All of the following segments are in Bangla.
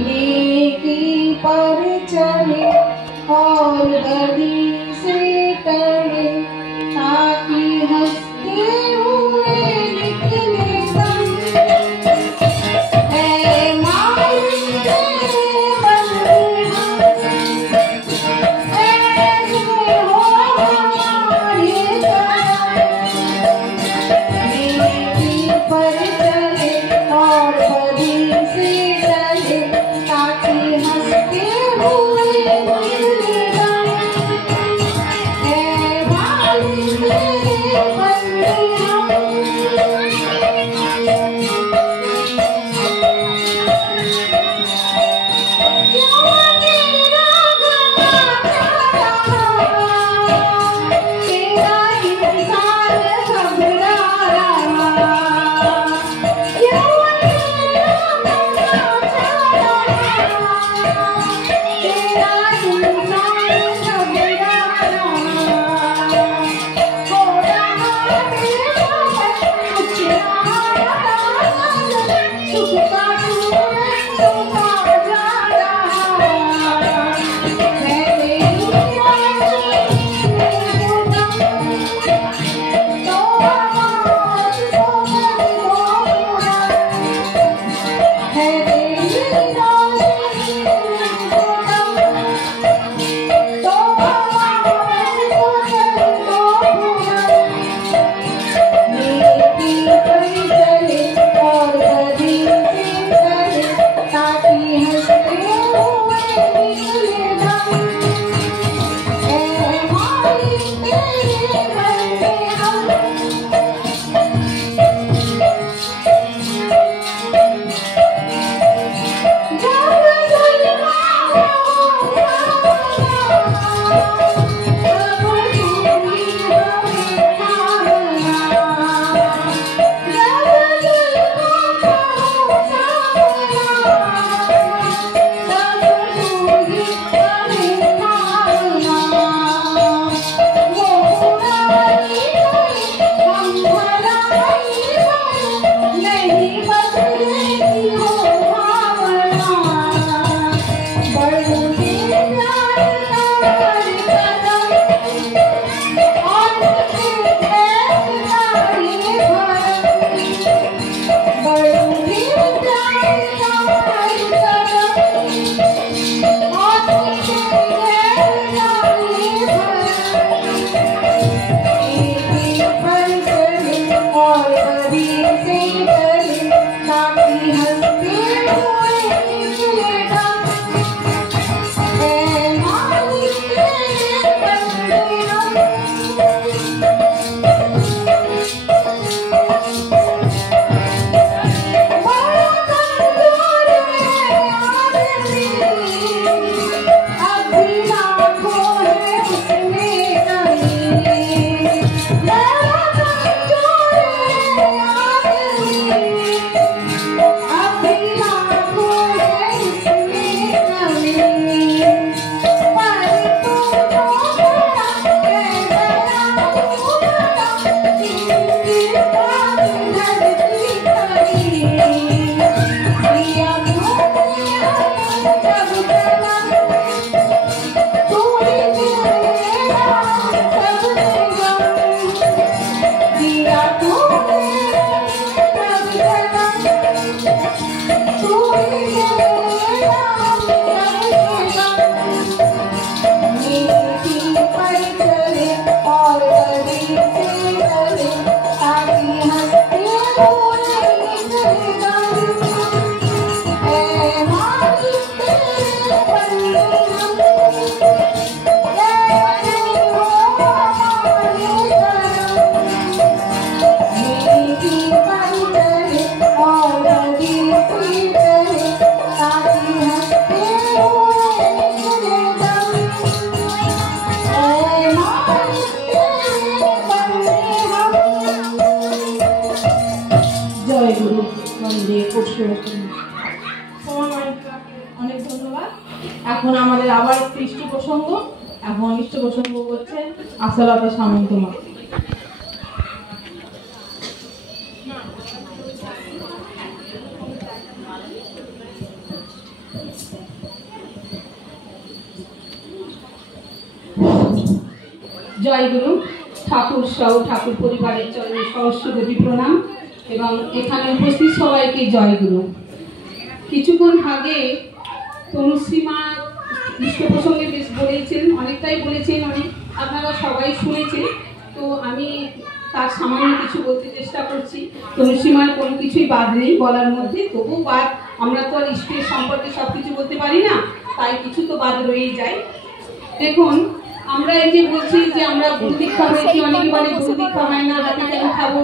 नेकी पर चले और बदी से टले, ताकि हंसते हुए निकले दम। ऐ मालिक तेरे बंदे हम, ऐसे हो हमारे करम। नेकी पर चले और बदी से टले, ताकि हंसते हुए निकले दम। ऐ मालिक तेरे बंदे हम। क्यों तेरा गला चढ़ा, तेरा इंसान घबरा रहा। क्यों तेरा गला चढ़ा, तेरा इंसान घबरा रहा। हो रहा मेरा कुछ रहा, सुख का टूट सोता जा रहा। मैं तेरी तो आवाज़ को कर दो पूरा, है तेरी रोशनी को तो आवाज़ को कर दो पूरा। नेकी पर चले और बदी से टले, ताकि हंसते हुए निकले दम। ऐ मालिक तेरे बंदे हम। जब जुल्म होगा तब तू ही हमें थामना। जब जुल्म होगा तब तू ही हमें थामना। वो बुराई करे हम भलाई करें, नहीं बदलेगी वो भावना। बढ़ते प्यार तारे कदम, और फिर ऐसदारी भरम। बढ़ते प्यार तारे कदम, और फिर ऐसदारी भरम। नेकी पर चले और बदी से टले, ताकि हंसते हुए निकले दम। ऐ मालिक तेरे बंदे हम। बड़ा कमजोर है आदमी, अब भी लाखों है उसमें कमी। बड़ा कमजोर है आदमी, अब भी लाखों है उसमें कमी। पर तू तो बड़ा है, बड़ा तू बड़ा, जिनकी बात धरती करी। दिया तूने हमें जब कलम, तू ही तेरा सबसे गम। दिया तूने जब कलम, तू ही तेरा सबसे गम। नेकी पर चले और बदी से टले, ताकि हंसते हुए निकले दम। ऐ मालिक तेरे बंदे हम, ऐसे हो हमारे करम। नेकी पर चले और बदी से टले, ताकि हंसते हुए निकले दम। ऐ मालिक तेरे बंदे हम। জয় গুরু বন্দে পুরুষোত্তম। অনেক ধন্যবাদ। এখন আমাদের আবার একটু ইষ্ট প্রসঙ্গ। এখন ইষ্ট প্রসঙ্গ করছেন আশালতা সামন্ত মা। জয়গুরু ঠাকুর সহ ঠাকুর পরিবারের চরণে সহস্রদেবী প্রণাম এবং এখানে উপস্থিত সবাইকে জয়গুরু। কিছুক্ষণ আগে তনুশ্রীমা ইষ্ট প্রসঙ্গে বেশ বলেছেন, অনেকটাই বলেছেন, অনেক আপনারা সবাই শুনেছেন। তো আমি তার সামান্য কিছু বলতে চেষ্টা করছি। তনুশ্রীমার কোনো কিছুই বাদ নেই বলার মধ্যে, তবু বাদ, আমরা তো আর ইষ্টের সম্পর্কে সব কিছু বলতে পারি না, তাই কিছু তো বাদ রয়েই যায়। দেখুন, আমরা এই যে বলছি যে আমরা গুরু দীক্ষা হয়েছি, অনেকে বলে গুরু দীক্ষা হয় না, হাতে কেন খাবো,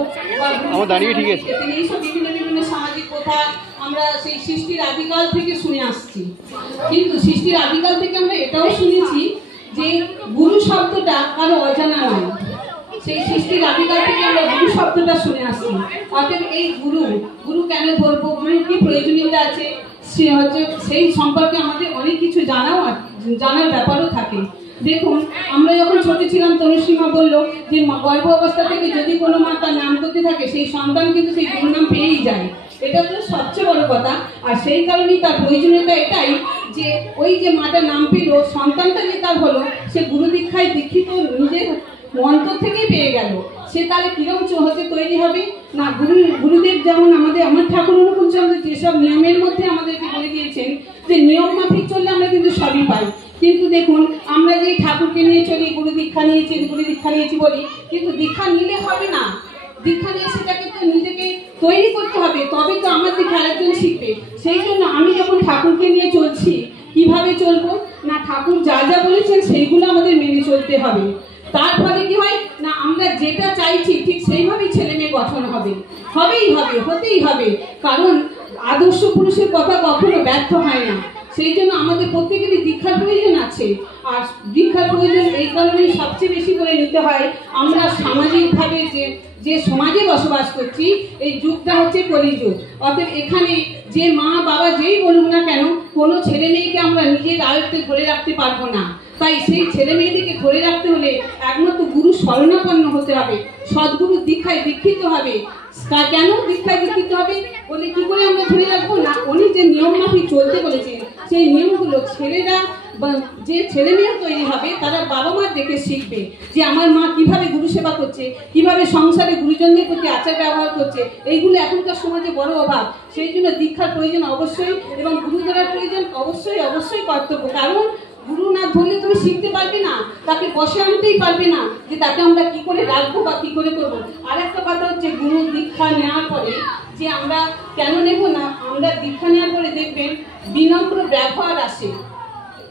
এইসব বিভিন্ন বিভিন্ন সামাজিক কথা আমরা সেই সৃষ্টির আদিকাল থেকে শুনে আসছি। কিন্তু সৃষ্টির আদিকাল থেকে আমরা এটাও শুনেছি যে গুরু শব্দটা কারো অজানা নয়। সেই সৃষ্টির আদিকাল থেকে আমরা গুরু শব্দটা শুনে আসছি। অতএব এই গুরু কেন ধরবো, গুরুর কি প্রয়োজনীয়তা আছে, সেই সম্পর্কে আমাদের অনেক কিছু জানার ব্যাপারও থাকে। দেখুন, আমরা যখন ছোট ছিলাম, তনুশ্রীমা বললো যে গর্ভ অবস্থা থেকে যদি কোনো মা তার নাম করতে থাকে, সেই সন্তান কিন্তু সেই গুরু নাম পেয়েই যায়। এটা তো সবচেয়ে বড় কথা। আর সেই কারণেই তার প্রয়োজনীয়তা এটাই যে ওই যে মাটার নাম পেল, সন্তানটা যে তার হলো, সে গুরু দীক্ষায় দীক্ষিত নিজের অন্তর থেকেই পেয়ে গেল। সে তাহলে কিরম হতে তৈরি হবে না, গুরুদেব যেমন আমার ঠাকুর অনুকূলচন্দ্র যেসব নিয়মের মধ্যে আমাদেরকে বলে দিয়েছেন যে নিয়ম মাফিক চললে আমরা কিন্তু সবই পাই। কিন্তু দেখুন, আমরা যে ঠাকুরকে নিয়ে চলি, গুরু দীক্ষা নিয়েছি বলি, কিন্তু দীক্ষা নিলে হবে না। দীক্ষা নিয়ে সেটাকে তো নিজেকে তৈরি করতে হবে, তবে তো আমার দিকে আরেকজন শিখবে। সেই জন্য আমি যখন ঠাকুরকে নিয়ে চলছি, কিভাবে চলবো না, ঠাকুর যা যা বলেছেন সেইগুলো আমাদের মেনে চলতে হবে। তার ফলে কি হয় না, আমরা যেটা চাইছি ঠিক সেইভাবেই ছেলে মেয়ে গঠন হতেই হবে। কারণ আদর্শ পুরুষের কথা কখনো ব্যর্থ হয় না। সেই জন্য আমাদের প্রত্যেকেরই দীক্ষার প্রয়োজন আছে। আর দীক্ষার প্রয়োজন এই কারণেই সবচেয়ে বেশি করে নিতে হয়, আমরা সামাজিকভাবে যে সমাজে বসবাস করছি, এই যুগটা হচ্ছে কলিযুগ। অতএব এখানে যে মা বাবা যেই বলুক না কেন, কোনো ছেলে মেয়েকে আমরা নিজের আয়ত্তে ধরে রাখতে পারবো না। তাই সেই ছেলে মেয়েদেরকে ধরে রাখতে হলে একমাত্র গুরু শরণাপন্ন হতে হবে, সদ্গুরুর দীক্ষায় দীক্ষিত হবে। কেন দীক্ষায় দীক্ষিত হবে বলে কি করে আমরা ধরে রাখবো না, উনি যে নিয়ম মাফিক চলতে বলেছেন, সেই নিয়মগুলো ছেলেরা যে ছেলে মেয়ে তৈরি হবে, তারা বাবা মার দেখে শিখবে যে আমার মা কিভাবে গুরু সেবা করছে, কিভাবে সংসারে গুরুজনদের প্রতি আচার ব্যবহার করছে। এইগুলো এখনকার সমাজে বড় অভাব। সেই জন্য দীক্ষার প্রয়োজন অবশ্যই, এবং গুরু ধরার প্রয়োজন অবশ্যই কর্তব্য। কারণ গুরু না ধরলে তুমি শিখতে পারবে না, তাকে বসে আনতেই পারবে না যে তাকে আমরা কি করে রাখবো বা কি করে করবো। আর একটা কথা হচ্ছে, গুরু দীক্ষা নেওয়ার পরে যে আমরা কেন নেব না, আমরা দীক্ষা নেওয়ার পরে দেখবেন বিনম্র ব্যবহার আসে,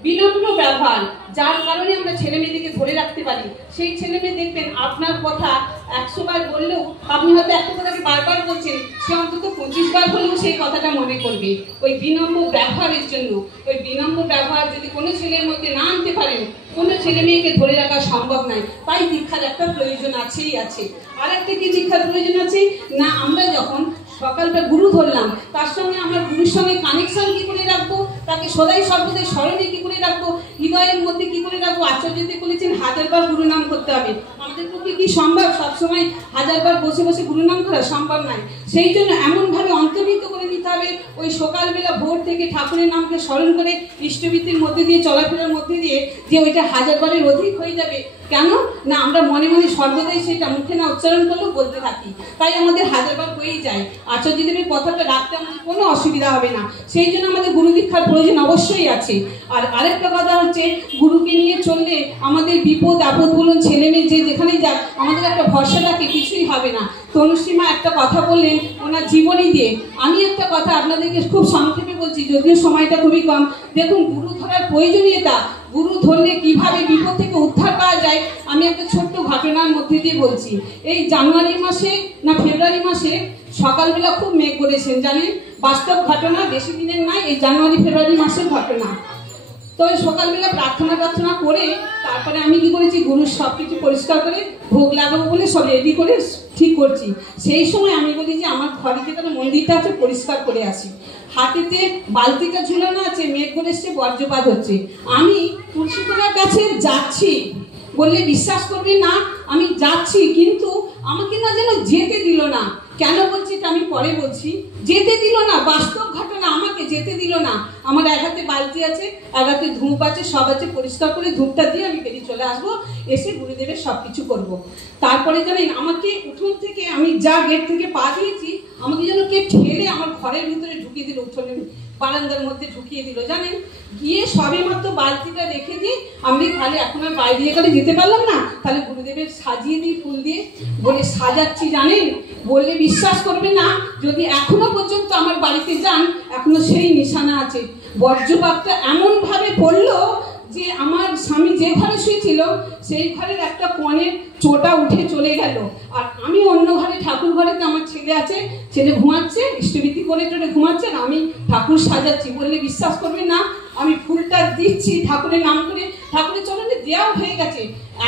বিনম্র ব্যবহার, যার কারণে আমরা ছেলে মেয়েদেরকে ধরে রাখতে পারি। সেই ছেলে মেয়ে দেখবেন আপনার কথা 100 বার বললেও, আপনি হয়তো একটা কথাকে বারবার বলছেন, সে অন্তত 25 বার হলেও সেই কথাটা মনে করবে, ওই বিনম্র ব্যবহারের জন্য। ওই বিনম্র ব্যবহার যদি কোনো ছেলের মধ্যে না আনতে পারেন, কোনো ছেলে মেয়েকে ধরে রাখা সম্ভব নয়। তাই দীক্ষার একটা প্রয়োজন আছেই আছে। আর একটা কি দীক্ষার প্রয়োজন আছে না, আমরা যখন সকালটা গুরু ধরলাম, তার সঙ্গে আমরা গুরুর সঙ্গে কানেকশন কি করে রাখবো, তাকে সদাই সর্বদাই স্মরণে কি করে রাখবো, হৃদয়ের মধ্যে কি করে রাখবো। আচার্যদেব বলেছেন 1000 বার গুরু নাম করতে হবে। আমাদের পক্ষে কি সম্ভব সবসময় 1000 বার বসে বসে গুরু নাম করা? সম্ভব নয়। সেই জন্য এমনভাবে অন্তর্ভুক্ত করে নিতে হবে, ওই সকালবেলা ভোর থেকে ঠাকুরের নামকে স্মরণ করে ইষ্টবৃত্তির মধ্যে দিয়ে, চলাফেরার মধ্যে দিয়ে, যে ওইটা 1000 বারের অধিক হয়ে যাবে। কেন না, আমরা মনে মনে সর্বদাই সেটা মুখে না উচ্চারণ করলেও বলতে থাকি, তাই আমাদের 1000 বার হয়েই যায়। আচার্যদেবের কথাটা রাখতে আমাদের কোনো অসুবিধা হবে না। সেই জন্য আমাদের গুরু দীক্ষার প্রয়োজন অবশ্যই আছে। আর আরেকটা কথা হচ্ছে, গুরুকে নিয়ে চললে আমাদের বিপদ আপদ বলুন, ছেলে মেয়ে যে যেখানেই যাক, আমাদের একটা ভরসা রাখে, কিছুই হবে না। তনুশ্রীমা একটা কথা বললেন ওনার জীবনী দিয়ে। আমি একটা কথা আপনাদেরকে খুব সংক্ষেপে বলছি, যদিও সময়টা খুবই কম। দেখুন, গুরু ধরার প্রয়োজনীয়তা, গুরু ধরলে কিভাবে বিপদ থেকে উদ্ধার পাওয়া যায়, আমি একটা ছোট্ট ঘটনার মধ্যে দিয়ে বলছি। এই জানুয়ারি মাসে না ফেব্রুয়ারি মাসে সকালবেলা খুব মেঘ করেছেন, জানেন, বাস্তব ঘটনা, বেশি দিনের নয়, এই জানুয়ারি ফেব্রুয়ারি মাসের ঘটনা। তো সকালবেলা প্রার্থনা করে তারপরে আমি কি করেছি, গুরুর সব কিছু পরিষ্কার করে ভোগ লাগাবো বলে সব রেডি করে ঠিক করছি। সেই সময় আমি বলি যে আমার ঘরে যেখানে মন্দিরটা আছে পরিষ্কার করে আসি। হাতেতে বালতিটা ঝুলানো আছে, মেঘ করে এসছে, বজ্রপাত হচ্ছে। আমি তুলসীতলার কাছে যাচ্ছি, বললে বিশ্বাস করবে না, আমি যাচ্ছি, কিন্তু আমাকে না যেন যেতে দিল না। কেন বলছি এটা আমি পরে বলছি। যেতে দিল না, বাস্তব ঘটনা, আমাকে যেতে দিল না। আমার এক হাতে বালতি আছে, এক হাতে ধূপ আছে, সব আছে, পরিষ্কার করে ধূপটা দিয়ে আমি বেরিয়ে চলে আসবো, এসে গুরুদেবের সব কিছু করবো। তারপরে জানেন আমাকে উঠোন থেকে, আমি যা গেট থেকে পা দিয়েছি, আমাকে যেন কে ঠেলে আমার ঘরের ভিতরে ঢুকিয়ে দিল, উঠোনে বারান্দার মধ্যে ঢুকিয়ে দিল জানেন। গিয়ে সবই মাত্র বালতিটা রেখে দিই, আমি তাহলে এখন আর বাইরে গেলে যেতে পারলাম না, তাহলে গুরুদেবের সাজিয়ে দিই ফুল দিয়ে, বলে সাজাচ্ছি জানেন। বললে বিশ্বাস করবে না, যদি এখনো পর্যন্ত আমার বাড়িতে যান, এখনো সেই নিশানা আছে। বজ্রপাতটা এমন ভাবে পড়লো যে আমার স্বামী যে ঘরে শুয়েছিল সেই ঘরের একটা কোণের চোটা উঠে চলে গেল। আর আমি অন্য ঘরে, ঠাকুর ঘরেতে আমার ছেলে আছে, ছেলে ঘুমাচ্ছে, ইষ্টভীতি করে টোরে ঘুমাচ্ছে, আর আমি ঠাকুর সাজাচ্ছি। বললে বিশ্বাস করবে না, আমি ফুলটা দিচ্ছি ঠাকুরের নাম করে, ঠাকুরের চরণে দেওয়া হয়ে গেছে।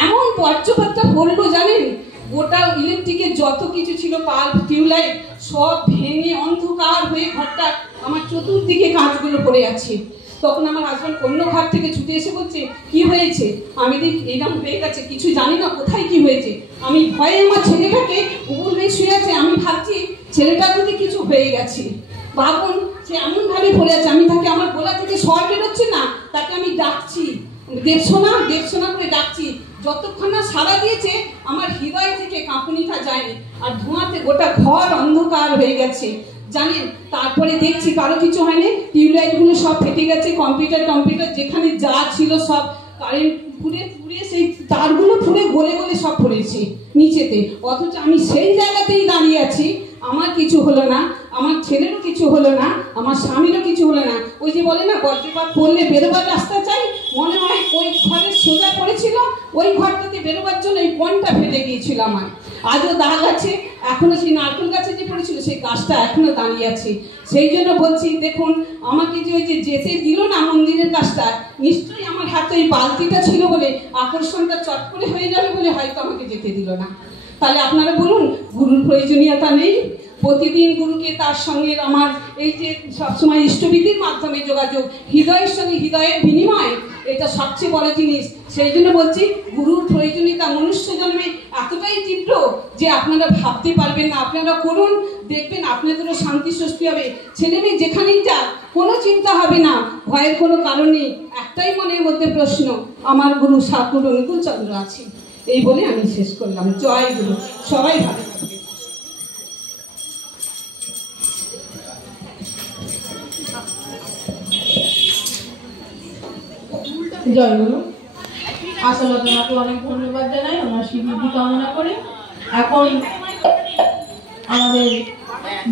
এমন বজ্রপাতটা পড়লো জানেন, গোটা ইলেকট্রিকের যত কিছু ছিল, বাল্ব, টিউবলাইট সব ভেঙে অন্ধকার হয়ে ঘরটা, আমার চতুর্দিকে কাঁচগুলো পড়ে আছে। তখন আমার হাজব্যান্ড অন্য ঘর থেকে ছুটে এসে বলছে কি হয়েছে। আমি দেখি এরকম হয়ে গেছে, কিছু জানি না কোথায় কি হয়েছে। আমি ভয়ে আমার ছেলেটাকে উবুল হয়ে শুয়ে আছে, আমি ভাবছি ছেলেটার যদি কিছু হয়ে গেছে। ভাবুন, সে এমন ভাবে পড়ে আছে, আমি তাকে, আমার গলা থেকে স্বর বেরোচ্ছে না, তাকে আমি ডাকছি, দেবসোনা দেবসোনা করে ডাকছি। যতক্ষণ না সাড়া দিয়েছে, আমার হৃদয় থেকে কাঁপুনিটা যায়নি, আর ধোঁয়াতে গোটা ঘর অন্ধকার হয়ে গেছে জানেন। তারপরে দেখছি কারো কিছু হয়নি, টিউবলাইট গুলো সব ফেটে গেছে, কম্পিউটার যেখানে যা ছিল সব কারেন্ট পুড়ে সেই তারগুলো পুড়ে গলে গলে সব পড়েছে নিচেতে। অথচ আমি সেই জায়গাতেই দাঁড়িয়ে আছি, আমার কিছু হলো না, আমার ছেলেরও কিছু হলো না, আমার স্বামীরও কিছু হলো না। ওই যে বলে না বজ্রপাত পড়লে বেরোবার রাস্তা চাই, মনে হয় ওই ঘরের সোজা পড়েছিল, ওই ঘরটাতে বেরোবার জন্য এই কোণটা ফেটে গিয়েছিল আমার। আজও দাগ আছে, এখনো সেই নারকেল গাছে যে পড়েছিল সেই গাছটা এখনো দাঁড়িয়ে আছে। সেই জন্য বলছি দেখুন, আমাকে যে ওই যে যেতে দিল না মন্দিরের কাজটা, নিশ্চয়ই আমার হাতে ওই বালতিটা ছিল বলে, আকর্ষণটা চট করে হয়ে যাবে বলে হয়তো আমাকে যেতে দিল না। তাহলে আপনারা বলুন, গুরুর প্রয়োজনীয়তা নেই? প্রতিদিন গুরুকে তার সঙ্গে আমার এই যে সবসময় ইষ্টবিধির মাধ্যমে যোগাযোগ, হৃদয়ের সঙ্গে হৃদয়ের বিনিময়, এটা সবচেয়ে বড় জিনিস। সেই জন্য বলছি গুরুর প্রয়োজনীয়তা মনুষ্য জন্মে এতটাই তীব্র যে আপনারা ভাবতে পারবেন না। আপনারা করুন, দেখবেন আপনাদেরও শান্তি স্বস্তি হবে। ছেলে মেয়ে যেখানেই যাক কোনো চিন্তা হবে না, ভয়ের কোনো কারণ নেই। একটাই মনের মধ্যে প্রশ্ন, আমার গুরু ঠাকুর অনুকূল চন্দ্র আছে। এই বলে আমি শেষ করলাম। জয় গুরু, সবাই ভালো থাকবে। জয় গুরু। আসলে তোমাকে অনেক ধন্যবাদ জানাই, আমার স্বীকৃতি কামনা করে। এখন আমাদের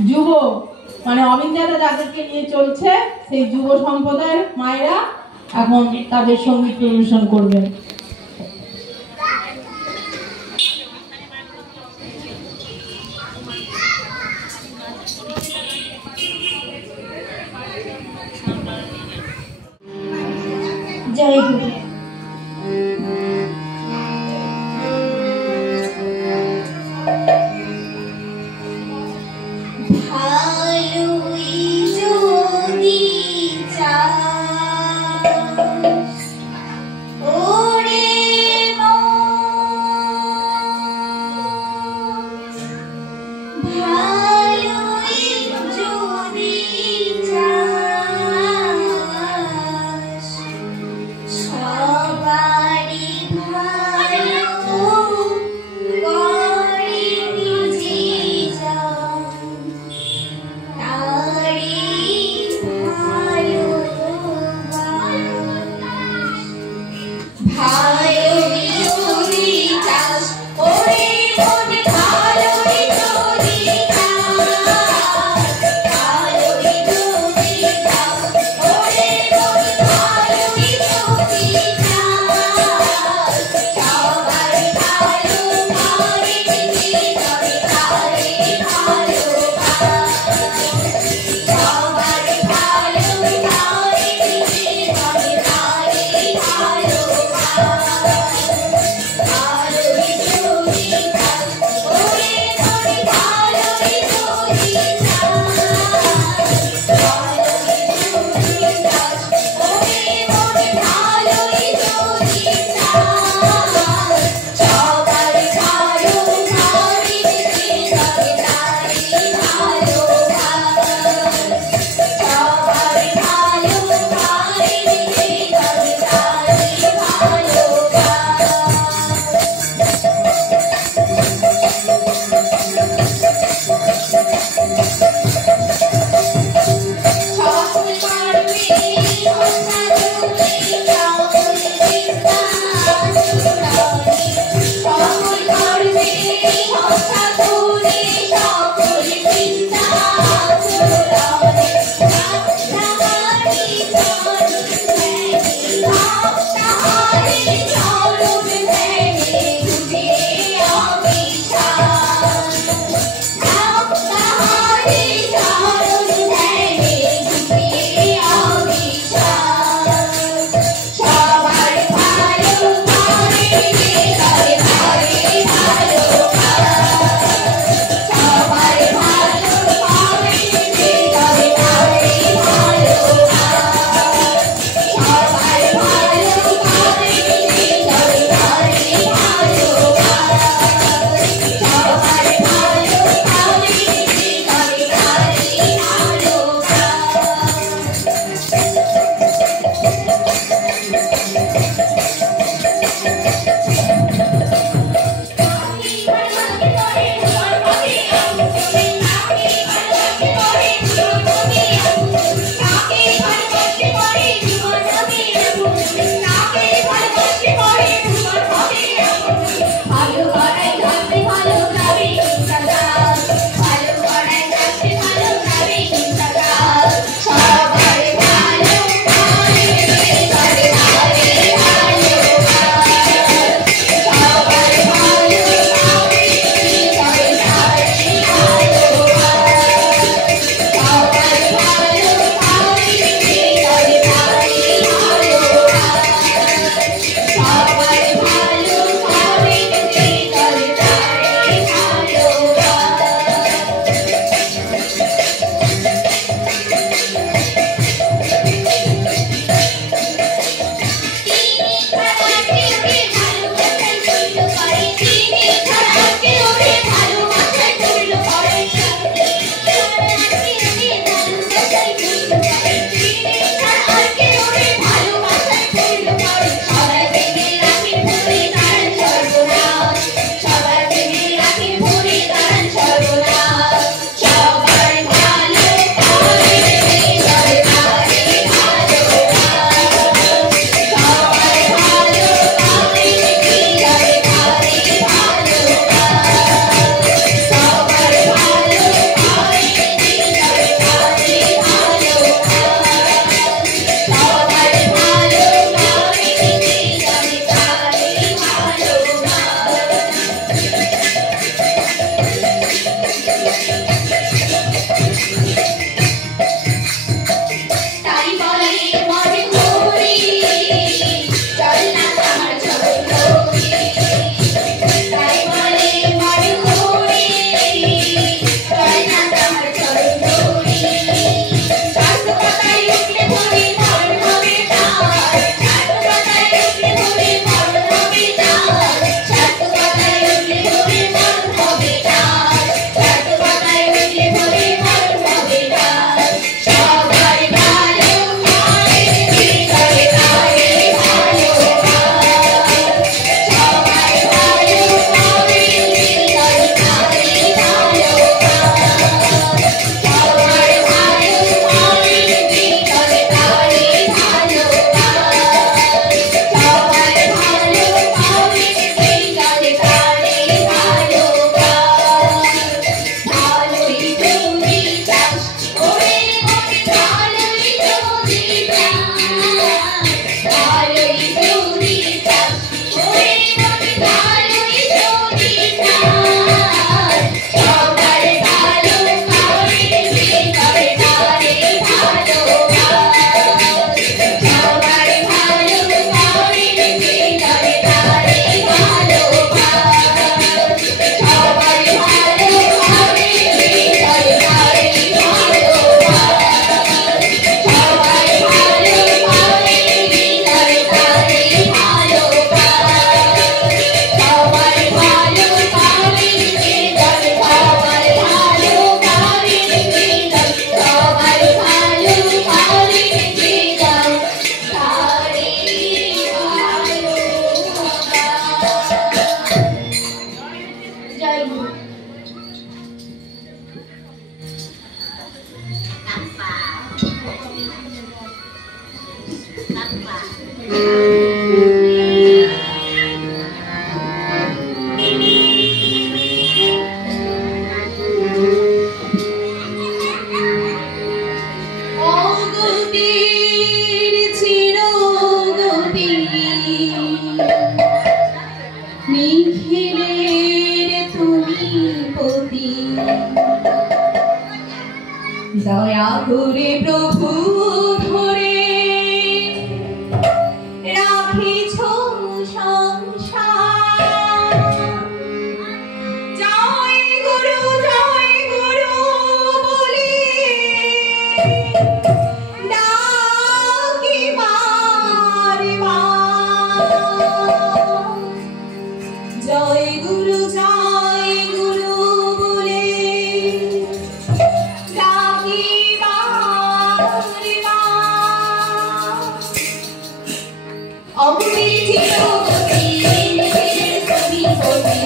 যুব মানে অবিন্দাতা যাদেরকে নিয়ে চলছে, সেই যুব সম্প্রদায়ের মায়েরা এখন তাদের সঙ্গীত পরিবেশন করবেন। জয় গুরু। Shah দয়া করে প্রভু ধরে রাখিছ সংসার। জয় গুরু বলি ডাকি বারে বার। জয় গুরু বলে ডাকি বারে বার। অবধি ছিল গতি নিখিলের ছবি গতি,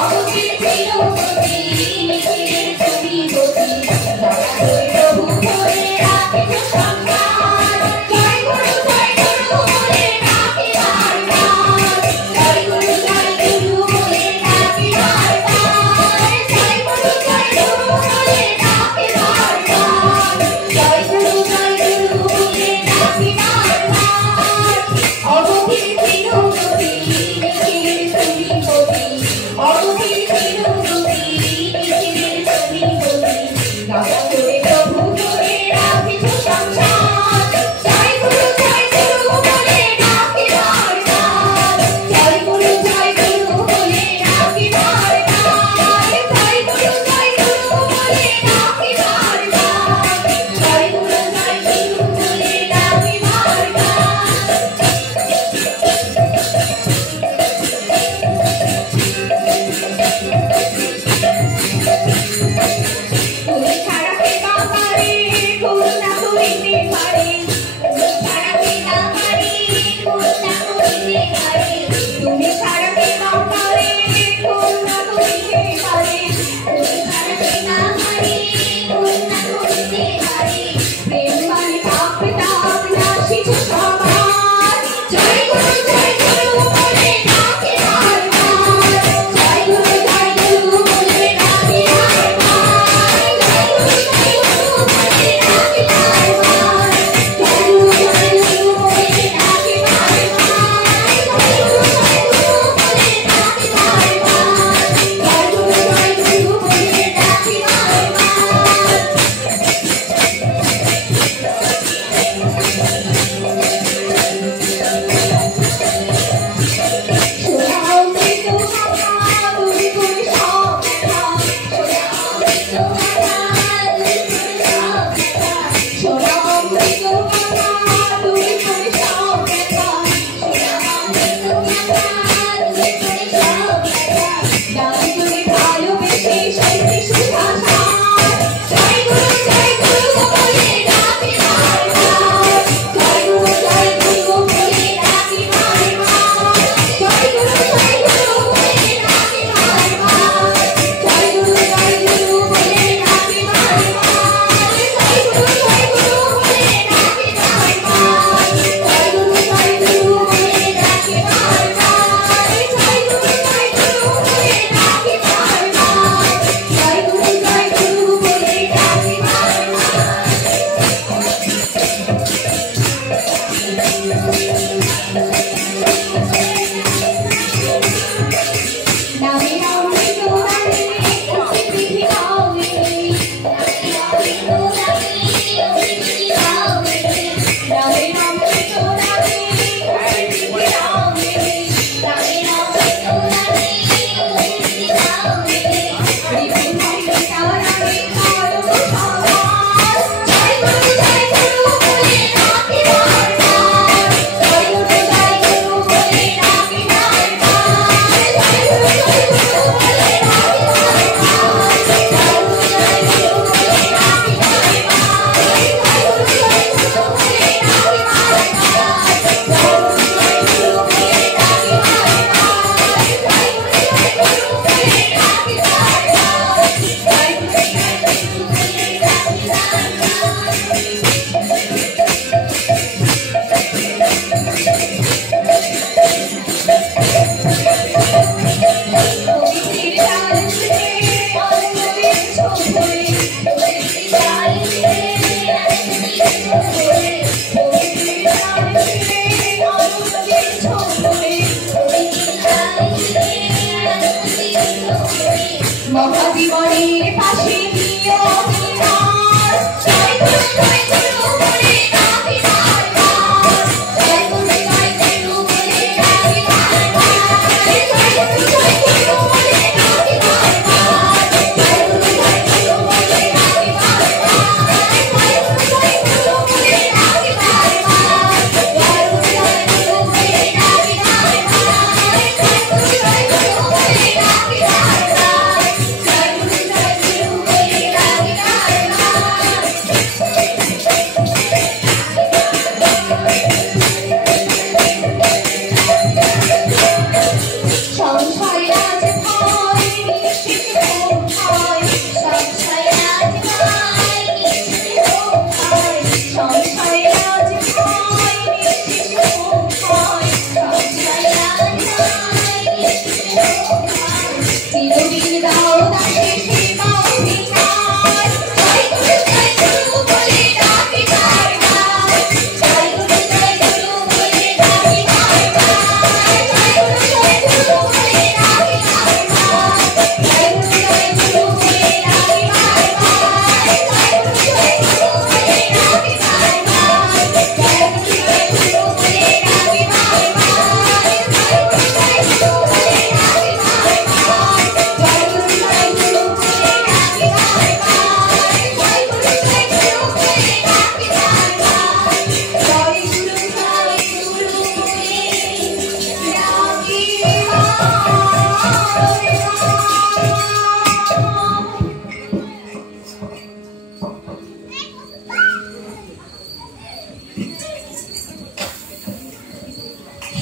অবধি ছিল গতি নিখিলের ছবি গতি। প্রভু ধরে রাখিছ সংসার। জয় গুরু বলে ডাকি বারবার। জয় গুরু বলে ডাকি বারবার। জয় গুরু বলে ডাকি বারবার। জয় গুরু বলে ডাকি বারবার। অবধি ছিল গতি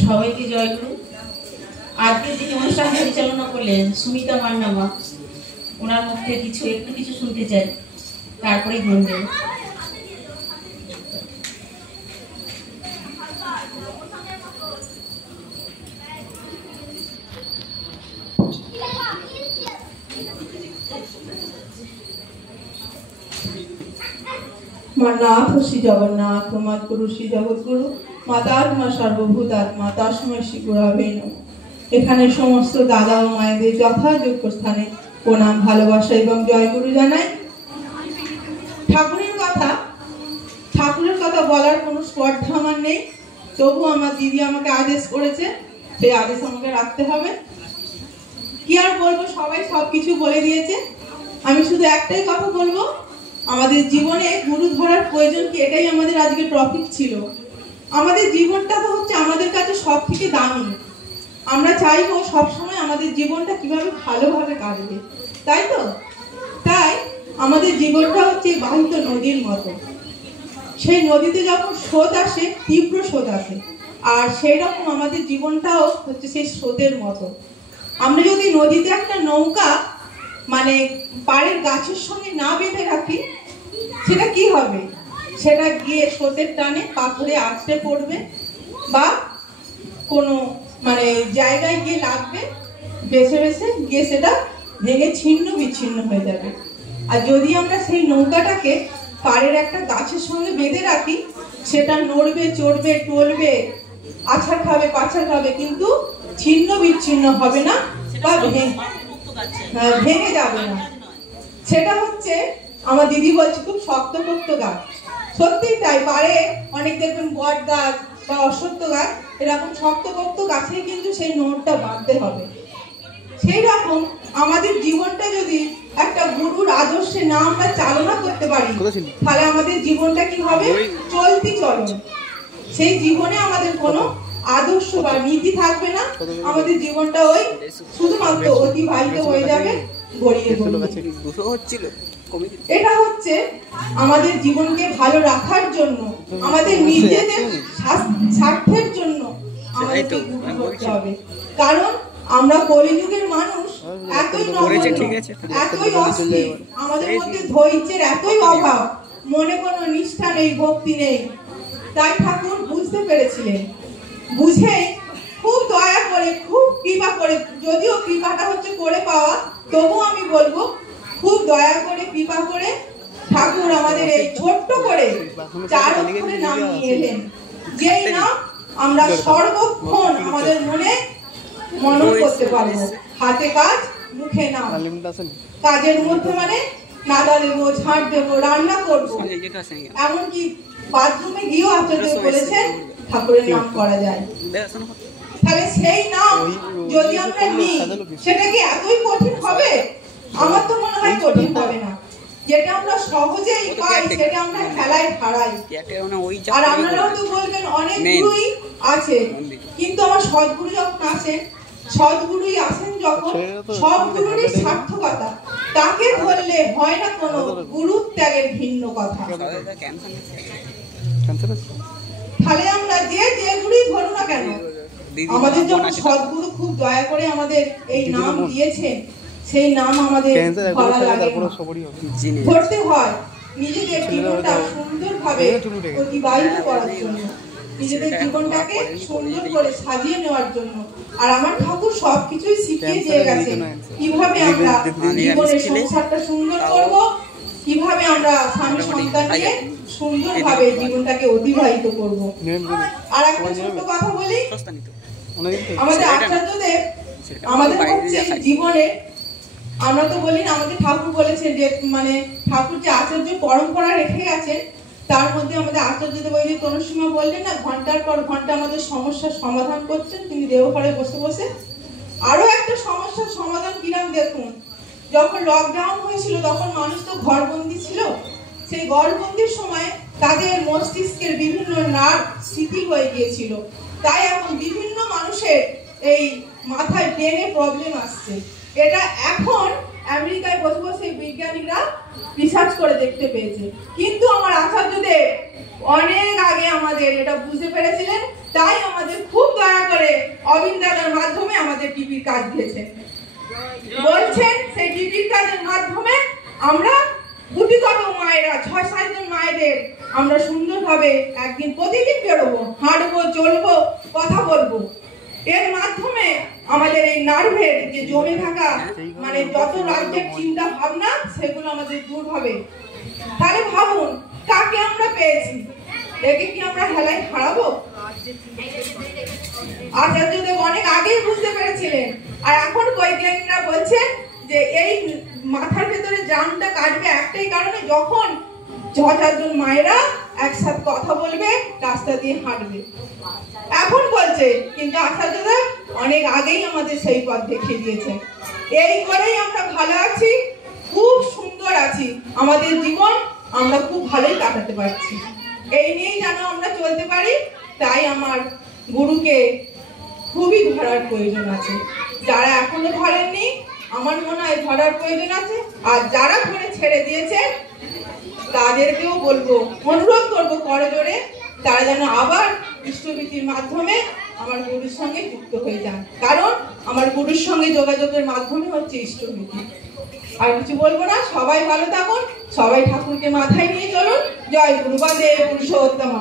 সবাইকে জয়গুরু। আজকে যে অনুষ্ঠান পরিচালনা করলেন সুমিতা মান্নামা, ওনার মুখ থেকে একটু কিছু শুনতে চাই, তারপরে বলবেন। নাথ শ্রী জগন্নাথ, গুরু শ্রী জগৎগুরু, মাতাত্মা সর্বভূতাত্মা, তস্মৈ শ্রী গুরবে নমঃ। এখানে সমস্ত দাদা ও মায়েদের যথাযোগ্য স্থানে প্রণাম, ভালোবাসা এবং জয়গুরু জানাই। ঠাকুরের কথা বলার কোনো স্পর্ধা আমার নেই, তবু আমার দিদি আমাকে আদেশ করেছে, সেই আদেশ আমাকে রাখতে হবে। কি আর বলবো, সবাই সবকিছু বলে দিয়েছে। আমি শুধু একটাই কথা বলবো, আমাদের জীবনে গুরু ধরার প্রয়োজন কি, এটাই আমাদের আজকে টপিক ছিল। আমাদের জীবনটা তো হচ্ছে আমাদের কাছে সব থেকে দামি। আমরা চাইবো সবসময় আমাদের জীবনটা কিভাবে ভালোভাবে কাটবে, তাই তো? তাই আমাদের জীবনটা হচ্ছে বাহিত নদীর মতো। সেই নদীতে যখন স্রোত আসে, তীব্র স্রোত আসে, আর সেই রকম আমাদের জীবনটাও হচ্ছে সেই স্রোতের মতো। আমরা যদি নদীতে একটা নৌকা মানে পাড়ের গাছের সঙ্গে না বেঁধে রাখি, সেটা কি হবে? সেটা গিয়ে স্রোতের টানে পাথরে আছড়ে পড়বে বা কোনো মানে জায়গায় গিয়ে লাগবে, বেছে বেছে গিয়ে সেটা ভেঙে ছিন্ন বিচ্ছিন্ন হয়ে যাবে। আর যদি আমরা সেই নৌকাটাকে পাড়ের একটা গাছের সঙ্গে বেঁধে রাখি, সেটা নড়বে, চড়বে, টলবে, আছাড় খাবে, পাছাড় খাবে, কিন্তু ছিন্ন বিচ্ছিন্ন হবে না বা ভেঙে যাবে না। সেটা হচ্ছে আমার দিদি বলছে খুব শক্তপোক্ত গাছ। সত্যি তাই, পারে অনেক দেখবেন বট গাছ বা অশ্বত্থ গাছ, এরকম শক্তপোক্ত গাছে কিন্তু সেই নোটটা বাঁধতে হবে। সেই রকম আমাদের জীবনটা যদি একটা গুরুর আদর্শে না আমরা চালনা করতে পারি, তাহলে আমাদের জীবনটা কি হবে? চলতি চলন। সেই জীবনে আমাদের কোনো আদর্শ বা নীতি থাকবে না, আমাদের জীবনটা ওই শুধুমাত্র অতিবাহিত হয়ে যাবে গড়িয়ে গড়িয়ে। এটা হচ্ছে আমাদের জীবনকে ভালো রাখার জন্য, আমাদের নিজেদের স্বার্থের জন্য আমাদেরকে গুরু করতে হবে। কারণ আমরা কলিযুগের মানুষ, এতই এতই অস্থির, আমাদের মধ্যে ধৈর্যের এতই অভাব, মনে কোনো নিষ্ঠা নেই, ভক্তি নেই। তাই ঠাকুর বুঝতে পেরেছিলেন, বুঝে খুব দয়া করে, খুব কৃপা করে, যদিও কৃপাটা হচ্ছে করে পাওয়া, তবু আমি বলবো খুব দয়া করে, কৃপা করে ঠাকুর আমাদের এই ছোট্ট করে 4 অক্ষরে নাম নিয়ে এলেন, যেই নাম আমরা সর্বক্ষণ আমাদের মনে মনন করতে পারবো। হাতে কাজ, মুখে নাম। কাজের মধ্যে মানে নাদা দেবো, ঝাঁট দেবো, রান্না করবো, এমনকি বাথরুমে গিয়েও আচার্য বলেছেন ঠাকুরের নাম করা যায়। তাহলে সেই নাম যদি আমরা নিই, সেটা কি এতই কঠিন হবে? আমার তো মনে হয় কঠিন হবে না। যেটা আমরা সহজেই পাই, সেটা আমরা খেলায় হারাই। আর আপনারাও তো বলবেন অনেক গুরুই আছে, কিন্তু আমার সদ্গুরু যখন আসেন, সদ্গুরুই আসেন যখন, সব গুরুরই সার্থকতা, তাকে ধরলে হয় না কোনো গুরু ত্যাগের ভিন্ন কথা। তাহলে আমরা যে গুরুই ধরু না কেন, আমাদের যখন সদ্গুরু খুব দয়া করে আমাদের এই নাম দিয়েছেন, সেই নাম আমাদের ধরা লাগে, ধরতে হয় নিজেদের জীবনটা সুন্দরভাবে অতিবাহিত করার জন্য, নিজেদের জীবনটাকে সুন্দর করে সাজিয়ে নেওয়ার জন্য। আর আমার ঠাকুর সবকিছুই শিখিয়ে দিয়ে গেছেন, কিভাবে আমরা জীবনের সংসারটা সুন্দর করব, কিভাবে আমরা স্বামী সন্তান নিয়ে সুন্দরভাবে জীবনটাকে অতিবাহিত করব। আর একটা ছোট্ট কথা বলি, আমাদের আচার্যদেব আমাদের হচ্ছে জীবনে, আমরা তো বলি না, আমাদের ঠাকুর বলেছেন যে মানে ঠাকুর যে আচার্য পরম্পরা রেখে গেছেন, তার মধ্যে আমাদের আচার্যদেব ওই যে তনুসীমা বললেন না, ঘন্টার পর ঘন্টা আমাদের সমস্যার সমাধান করছেন তিনি দেওঘরে বসে বসে। আরো একটা সমস্যার সমাধান কিরাম দেখুন, যখন লকডাউন হয়েছিল তখন মানুষ তো ঘরবন্দি ছিল, সেই ঘরবন্দির সময় তাদের মস্তিষ্কের বিভিন্ন নার্ভ শিথিল হয়ে গিয়েছিল, তাই এখন বিভিন্ন মানুষের এই মাথায় ব্রেনে প্রবলেম আসছে। এটা এখন আমেরিকায় বসে বসে বিজ্ঞানীরা রিসার্চ করে দেখতে পেয়েছে, কিন্তু আমার আচার্যদেব অনেক আগে আমাদের এটা বুঝতে পেরেছিলেন, তাই আমাদের খুব দয়া করে আমাদের টিভির কাজ দিয়েছেন। বলছেন সেই টিভির কাজের মাধ্যমে আমরা গুটিকত মায়েরা 6-7 জন মায়েদের আমরা সুন্দরভাবে একদিন প্রতিদিন বেরোবো, হাঁটবো, চলবো, কথা বলবো। এর মাধ্যমে আমাদের এই নার্ভের যে জমে থাকা মানে যত রাজ্যের চিন্তা ভাবনা সেগুলো আমাদের দূর হবে। তাহলে ভাবুন কাকে আমরা পেয়েছি, একে কি আমরা হেলায় হারাবো? আচার্যদেব অনেক আগেই বুঝতে পেরেছিলেন, আর এখন বৈজ্ঞানিকরা বলছেন যে এই মাথার ভেতরে জামটা কাটবে একটাই কারণে, যখন 6-7 জন মায়েরা একসাথে কথা বলবে, রাস্তা দিয়ে হাঁটবে। এখন বলছে, কিন্তু আচার্যদেব অনেক আগেই আমাদের সেই পথ দেখিয়ে দিয়েছেন। এই করেই আমরা ভালো আছি, খুব সুন্দর আছি, আমাদের জীবন আমরা খুব ভালোই কাটাতে পারছি। এই নিয়েই যেন আমরা চলতে পারি, তাই আমার গুরুকে খুবই ধরার প্রয়োজন আছে। যারা এখনো ধরেননি আমার মনে হয় ধরার প্রয়োজন আছে, আর যারা ধরে ছেড়ে দিয়েছে তাদেরকেও বলবো, অনুরোধ করবো করজোড়ে তারা যেন আবার ইষ্টভীতির মাধ্যমে আমার গুরুর সঙ্গে যুক্ত হয়ে যান, কারণ আমার গুরুর সঙ্গে যোগাযোগের মাধ্যমে হচ্ছে ইষ্টভীতি। আর কিছু বলবো না, সবাই ভালো থাকুন, সবাই ঠাকুরকে মাথায় নিয়ে চলুন। জয় গুরু, বন্দে পুরুষোত্তম।